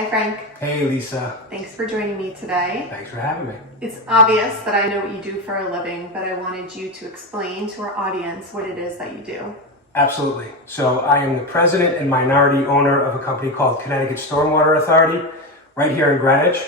Hi Frank. Hey Lisa. Thanks for joining me today. Thanks for having me. It's obvious that I know what you do for a living, but I wanted you to explain to our audience what it is that you do. Absolutely. So I am the president and minority owner of a company called Connecticut Stormwater Authority right here in Greenwich.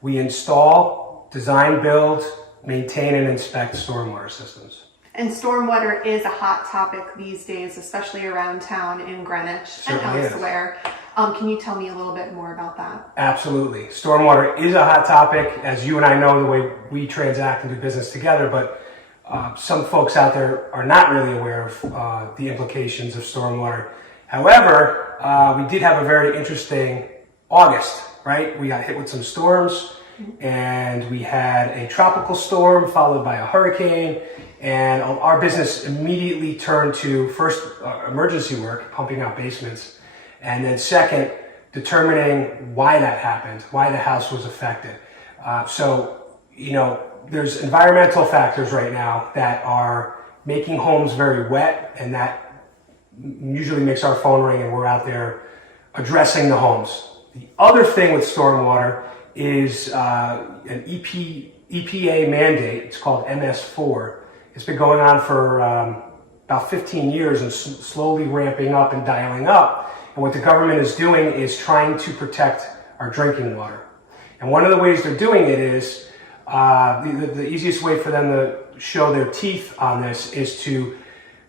We install, design, build, maintain, and inspect stormwater systems. And stormwater is a hot topic these days, especially around town in Greenwich Certainly and elsewhere. Can you tell me a little bit more about that? Absolutely. Stormwater is a hot topic, as you and I know the way we transact and do business together, but some folks out there are not really aware of the implications of stormwater. However, we did have a very interesting August, right? We got hit with some storms, and we had a tropical storm followed by a hurricane, and our business immediately turned to first emergency work, pumping out basements, and then second, determining why that happened, why the house was affected. There's environmental factors right now that are making homes very wet, and that usually makes our phone ring and we're out there addressing the homes. The other thing with stormwater is an EPA mandate. It's called MS4. It's been going on for about 15 years and slowly ramping up and dialing up. And what the government is doing is trying to protect our drinking water. And one of the ways they're doing it is, the easiest way for them to show their teeth on this is to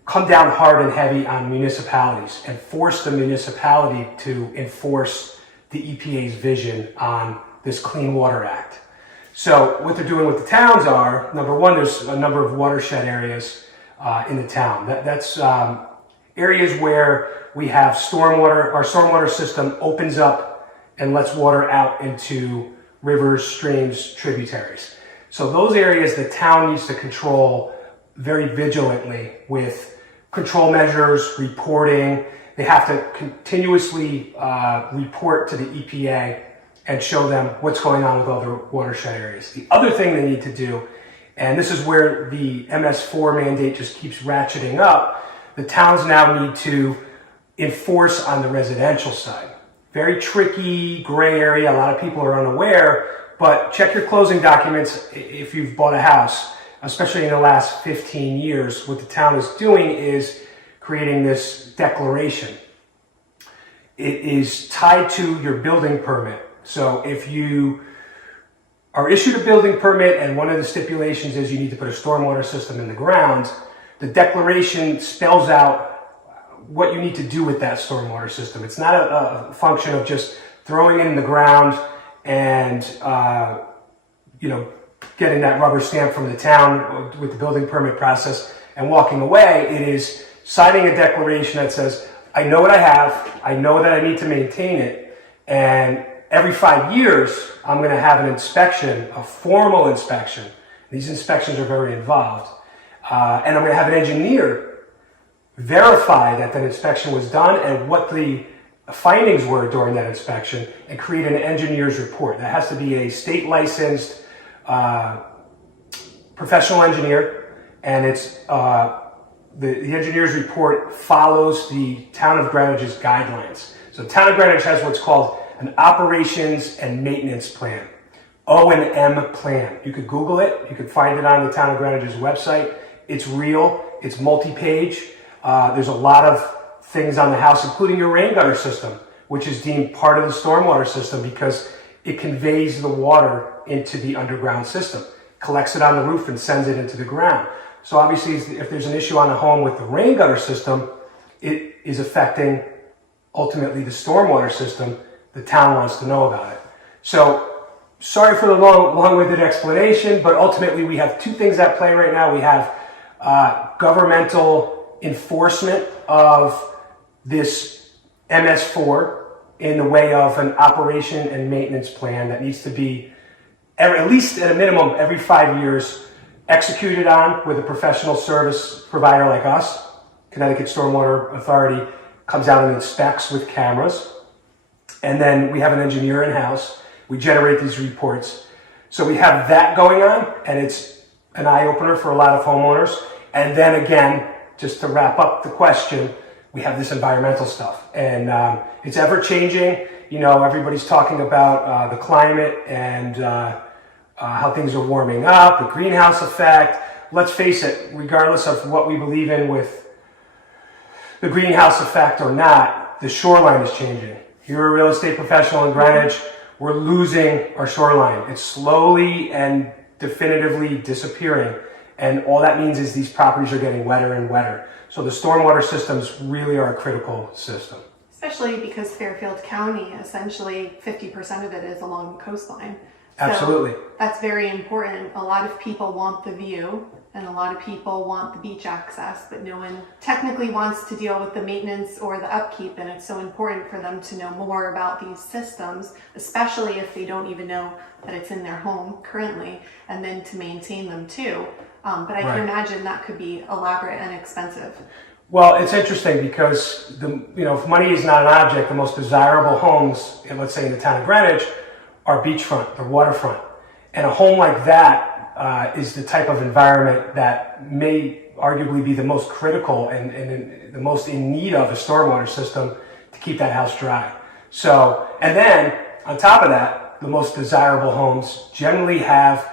come down hard and heavy on municipalities and force the municipality to enforce the EPA's vision on this Clean Water Act. So what they're doing with the towns are, number one, there's a number of watershed areas in the town. That's areas where we have stormwater. Our stormwater system opens up and lets water out into rivers, streams, tributaries. So those areas the town needs to control very vigilantly with control measures, reporting. They have to continuously report to the EPA and show them what's going on with other watershed areas. The other thing they need to do, and this is where the MS4 mandate just keeps ratcheting up, the towns now need to enforce on the residential side. Very tricky, gray area. A lot of people are unaware, but check your closing documents if you've bought a house, especially in the last 15 years. What the town is doing is creating this declaration. It is tied to your building permit. So if you are issued a building permit and one of the stipulations is you need to put a stormwater system in the ground, the declaration spells out what you need to do with that stormwater system. It's not a function of just throwing it in the ground and getting that rubber stamp from the town with the building permit process and walking away. It is signing a declaration that says, I know what I have, I know that I need to maintain it, and every 5 years I'm going to have an inspection, a formal inspection. These inspections are very involved. And I'm going to have an engineer verify that that inspection was done and what the findings were during that inspection and create an engineer's report. That has to be a state licensed professional engineer, and it's the engineer's report follows the Town of Greenwich's guidelines. So Town of Greenwich has what's called an operations and maintenance plan, O&M plan. You could Google it. You could find it on the Town of Greenwich's website. It's real. It's multi-page. There's a lot of things on the house, including your rain gutter system, which is deemed part of the stormwater system because it conveys the water into the underground system, collects it on the roof and sends it into the ground. So obviously, if there's an issue on a home with the rain gutter system, it is affecting ultimately the stormwater system. The town wants to know about it. So sorry for the long-winded explanation, but ultimately we have two things at play right now. We have governmental enforcement of this MS4 in the way of an operation and maintenance plan that needs to be, at least at a minimum, every 5 years executed on with a professional service provider like us. Connecticut Stormwater Authority comes out and inspects with cameras. And then we have an engineer in-house. We generate these reports. So we have that going on, and it's an eye-opener for a lot of homeowners. And then again, just to wrap up the question, we have this environmental stuff. And it's ever-changing. everybody's talking about the climate and how things are warming up, the greenhouse effect. Let's face it, regardless of what we believe in with the greenhouse effect or not, the shoreline is changing. You're a real estate professional in Greenwich. We're losing our shoreline. It's slowly and definitively disappearing. And all that means is these properties are getting wetter and wetter. So the stormwater systems really are a critical system. Especially because Fairfield County, essentially 50% of it is along the coastline. Absolutely. So that's very important. A lot of people want the view and a lot of people want the beach access, but no one technically wants to deal with the maintenance or the upkeep, and it's so important for them to know more about these systems, especially if they don't even know that it's in their home currently, and then to maintain them too. But I can imagine that could be elaborate and expensive. Well, it's interesting because if money is not an object, the most desirable homes, let's say in the town of Greenwich, are beachfront, they're waterfront. And a home like that is the type of environment that may arguably be the most critical and the most in need of a stormwater system to keep that house dry. So, and then on top of that, the most desirable homes generally have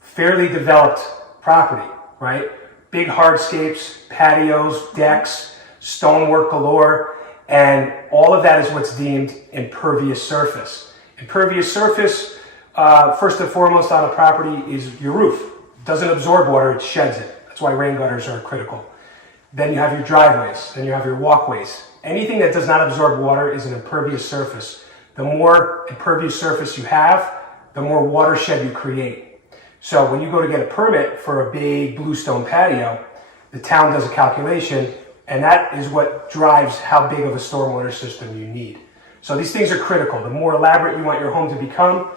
fairly developed property, right? Big hardscapes, patios, decks, stonework galore, and all of that is what's deemed impervious surface. Impervious surface, first and foremost on a property is your roof. It doesn't absorb water, it sheds it. That's why rain gutters are critical. Then you have your driveways, then you have your walkways. Anything that does not absorb water is an impervious surface. The more impervious surface you have, the more watershed you create. So when you go to get a permit for a big bluestone patio, the town does a calculation, and that is what drives how big of a stormwater system you need. So these things are critical. The more elaborate you want your home to become,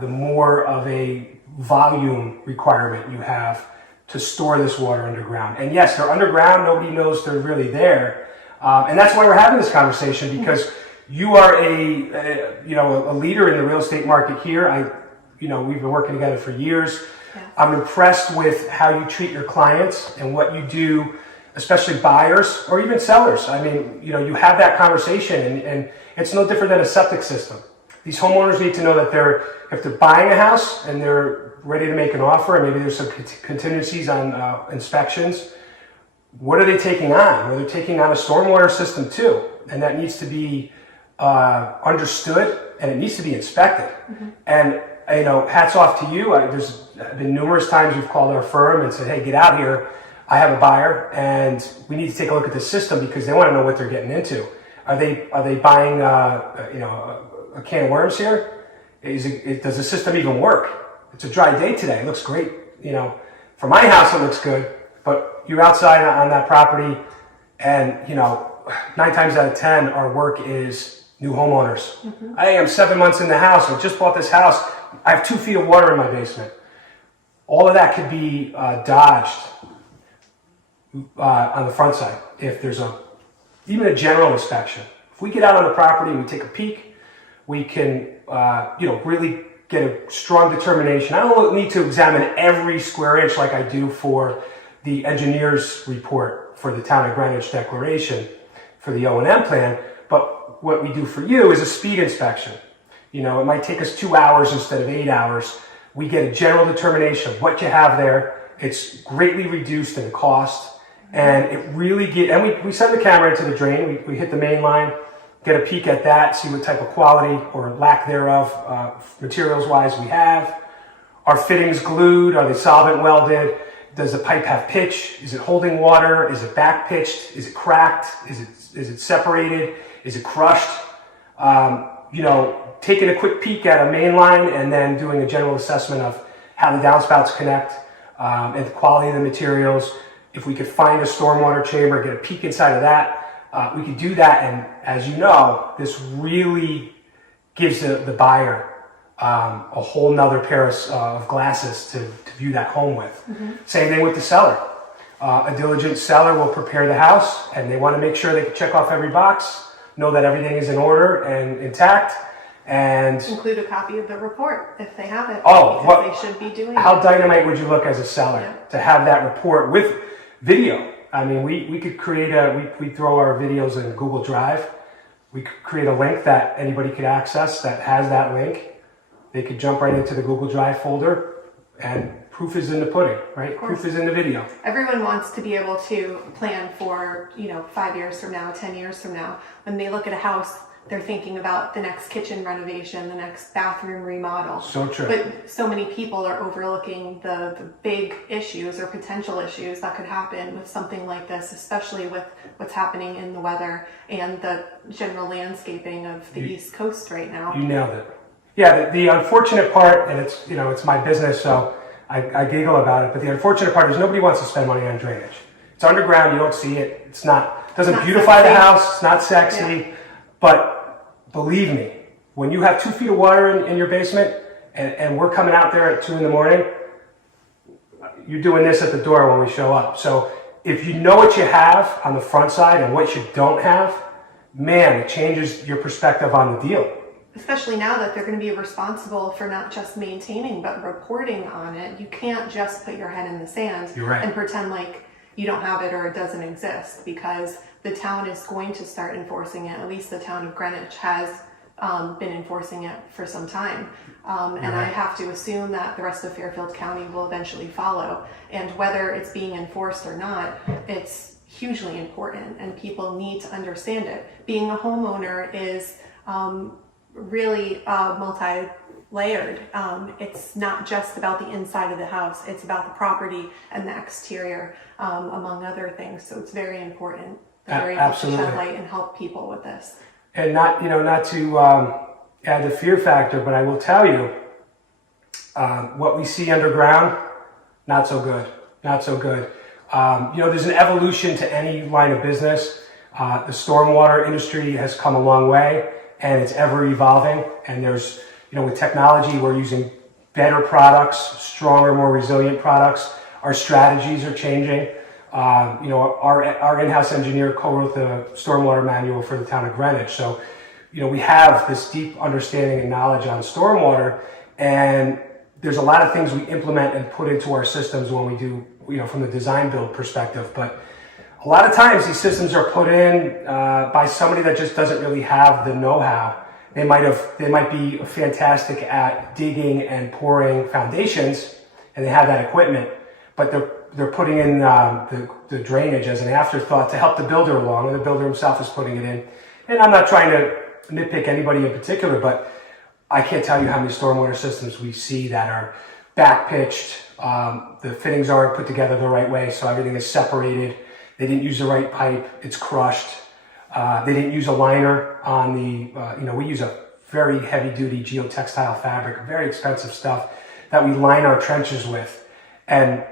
the more of a volume requirement you have to store this water underground. And yes, they're underground. Nobody knows they're really there. And that's why we're having this conversation, because you are a leader in the real estate market here. We've been working together for years. Yeah. I'm impressed with how you treat your clients and what you do, especially buyers or even sellers. I mean, you have that conversation, and it's no different than a septic system. These homeowners need to know that if they're buying a house and they're ready to make an offer, and maybe there's some contingencies on inspections, what are they taking on? Well, they're taking on a stormwater system too, and that needs to be understood, and it needs to be inspected. Mm-hmm. And hats off to you. There's been numerous times you've called our firm and said, "Hey, get out here. I have a buyer, and we need to take a look at this system," because they want to know what they're getting into. Are they buying a can of worms here? Does the system even work? It's a dry day today. It looks great. For my house it looks good, but you're outside on that property, and 9 times out of 10 our work is new homeowners. Mm-hmm. I am 7 months in the house. I just bought this house. I have 2 feet of water in my basement. All of that could be dodged on the front side if there's even a general inspection. If we get out on the property and we take a peek, we can really get a strong determination. I don't need to examine every square inch like I do for the engineer's report for the Town of Greenwich declaration for the O&M plan, but what we do for you is a speed inspection. It might take us 2 hours instead of 8 hours. We get a general determination of what you have there. It's greatly reduced in cost, and it really we send the camera into the drain. We hit the main line, get a peek at that, see what type of quality or lack thereof, materials-wise, we have. Are fittings glued? Are they solvent welded? Does the pipe have pitch? Is it holding water? Is it back pitched? Is it cracked? Is it separated? Is it crushed? Taking a quick peek at a main line and then doing a general assessment of how the downspouts connect and the quality of the materials. If we could find a stormwater chamber, get a peek inside of that, we could do that. And as you know, this really gives the buyer a whole nother pair of glasses to view that home with. Mm-hmm. Same thing with the seller. A diligent seller will prepare the house, and they want to make sure they can check off every box, know that everything is in order and intact, and include a copy of the report if they have it. Oh, because they should be doing how it. Dynamite would you look as a seller to have that report with video? I mean, we could create we throw our videos in Google Drive. We could create a link that anybody could access that has that link. They could jump right into the Google Drive folder, and proof is in the pudding, right? Proof is in the video. Everyone wants to be able to plan for, 5 years from now, 10 years from now. When they look at a house, they're thinking about the next kitchen renovation, the next bathroom remodel. So true. But so many people are overlooking the big issues or potential issues that could happen with something like this, especially with what's happening in the weather and the general landscaping of the East Coast right now. You nailed it. Yeah, the unfortunate part, and it's my business, so I giggle about it, but the unfortunate part is nobody wants to spend money on drainage. It's underground, you don't see it, doesn't beautify the house, it's not sexy, but believe me, when you have 2 feet of water in your basement, and we're coming out there at 2 in the morning, you're doing this at the door when we show up. So if you know what you have on the front side and what you don't have, man, it changes your perspective on the deal. Especially now that they're going to be responsible for not just maintaining, but reporting on it. You can't just put your head in the sand and pretend like you don't have it or it doesn't exist, because the town is going to start enforcing it. At least the town of Greenwich has been enforcing it for some time. And I have to assume that the rest of Fairfield County will eventually follow. And whether it's being enforced or not, it's hugely important and people need to understand it. Being a homeowner is really multi-layered. It's not just about the inside of the house, it's about the property and the exterior, among other things. So it's very important that you're able to shed light and help people with this. And not to add the fear factor, but I will tell you, what we see underground, not so good. There's an evolution to any line of business. The stormwater industry has come a long way, and it's ever evolving. And there's, with technology, we're using better products, stronger, more resilient products. Our strategies are changing. Our in-house engineer co-wrote the stormwater manual for the town of Greenwich. So, we have this deep understanding and knowledge on stormwater, and there's a lot of things we implement and put into our systems when we do, from the design build perspective. But a lot of times these systems are put in by somebody that just doesn't really have the know-how. They might be fantastic at digging and pouring foundations, and they have that equipment, but they're putting in the drainage as an afterthought to help the builder along, and the builder himself is putting it in. And I'm not trying to nitpick anybody in particular, but I can't tell you how many stormwater systems we see that are back pitched. The fittings aren't put together the right way, so everything is separated. They didn't use the right pipe, it's crushed. They didn't use a liner on the, we use a very heavy duty geotextile fabric, very expensive stuff that we line our trenches with. And,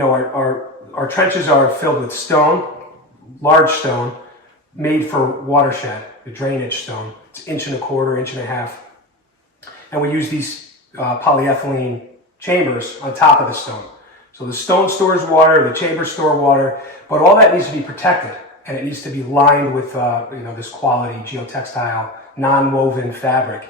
our trenches are filled with stone, large stone, made for watershed, the drainage stone. It's 1.25 inches, 1.5 inches. And we use these polyethylene chambers on top of the stone. So the stone stores water, the chambers store water, but all that needs to be protected, and it needs to be lined with this quality geotextile, non-woven fabric.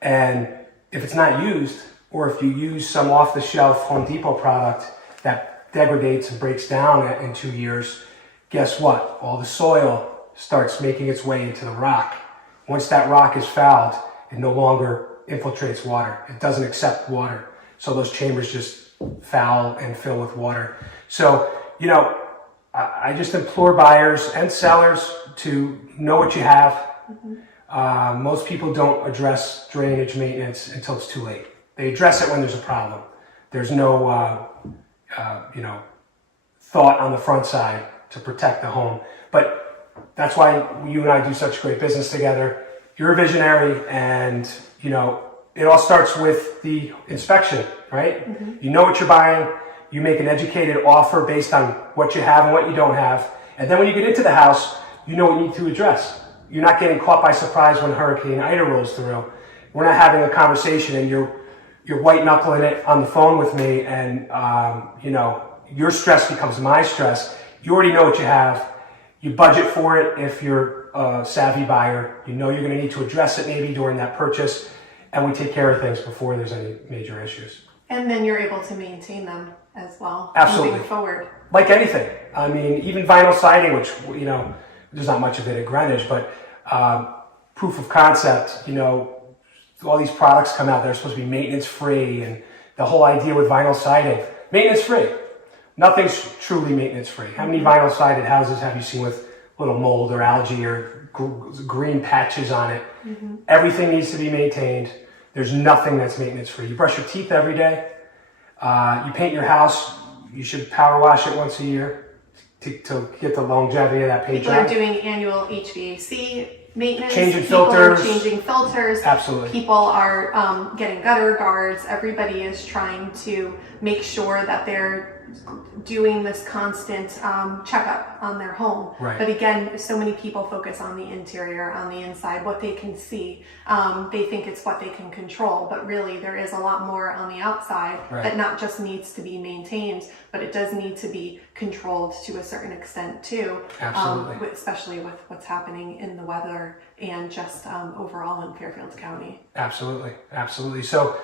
And if it's not used, or if you use some off-the-shelf Home Depot product that degrades and breaks down in 2 years, guess what? All the soil starts making its way into the rock. Once that rock is fouled, it no longer infiltrates water. It doesn't accept water. So those chambers just foul and fill with water. So, I just implore buyers and sellers to know what you have. Most people don't address drainage maintenance until it's too late. They address it when there's a problem. There's no, thought on the front side to protect the home. But that's why you and I do such great business together. You're a visionary, and, it all starts with the inspection, right? You know what you're buying. You make an educated offer based on what you have and what you don't have. And then when you get into the house, you know what you need to address. You're not getting caught by surprise when Hurricane Ida rolls through. We're not having a conversation and you're white knuckling it on the phone with me, and your stress becomes my stress. You already know what you have. You budget for it if you're a savvy buyer. You know you're going to need to address it maybe during that purchase, and we take care of things before there's any major issues. And then you're able to maintain them as well. Absolutely. Moving forward. Like anything. I mean, even vinyl siding, which, there's not much of it at Greenwich, but proof of concept, all these products come out that are supposed to be maintenance free, and the whole idea with vinyl siding, maintenance free. Nothing's truly maintenance free. How many vinyl sided houses have you seen with little mold or algae or green patches on it? Everything needs to be maintained. There's nothing that's maintenance free. You brush your teeth every day. You paint your house. You should power wash it once a year to get the longevity of that paint People job. are doing annual HVAC maintenance. Changing People filters. are changing filters. Absolutely. People are getting gutter guards. Everybody is trying to make sure that they're doing this constant checkup on their home. Right. But again, so many people focus on the interior, on the inside, what they can see. They think it's what they can control, but really there is a lot more on the outside that not just needs to be maintained, but it does need to be controlled to a certain extent too. Absolutely. Especially with what's happening in the weather and just overall in Fairfield County. Absolutely. Absolutely. So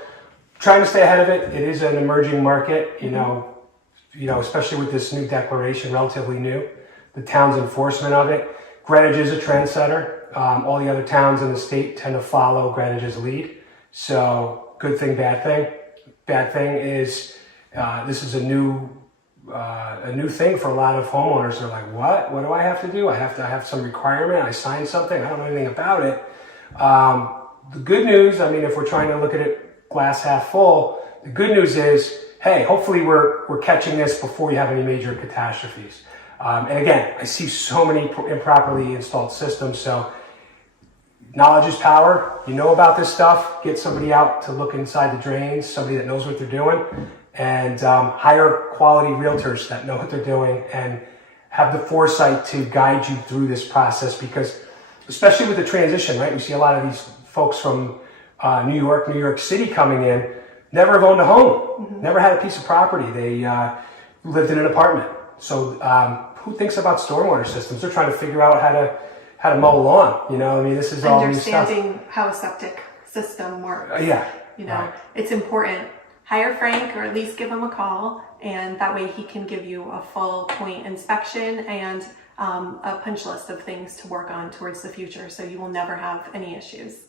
trying to stay ahead of it. It is an emerging market, especially with this new declaration, relatively new, the town's enforcement of it. Greenwich is a trendsetter. All the other towns in the state tend to follow Greenwich's lead. So good thing, bad thing. Bad thing is this is a new thing for a lot of homeowners. They're like, what? What do I have to do? I have to have some requirement. I signed something. I don't know anything about it. The good news, if we're trying to look at it glass half full, the good news is, hey, hopefully we're catching this before you have any major catastrophes. And again, I see so many improperly installed systems. So knowledge is power. You know about this stuff. Get somebody out to look inside the drains, somebody that knows what they're doing, and hire quality realtors that know what they're doing and have the foresight to guide you through this process. Because especially with the transition, right? We see a lot of these folks from New York City coming in, never have owned a home, never had a piece of property. They lived in an apartment. So who thinks about stormwater systems? They're trying to figure out how to mow a lawn. This is all new stuff. Understanding how a septic system works. Right. It's important. Hire Frank, or at least give him a call, and that way he can give you a full point inspection and a punch list of things to work on towards the future, so you will never have any issues.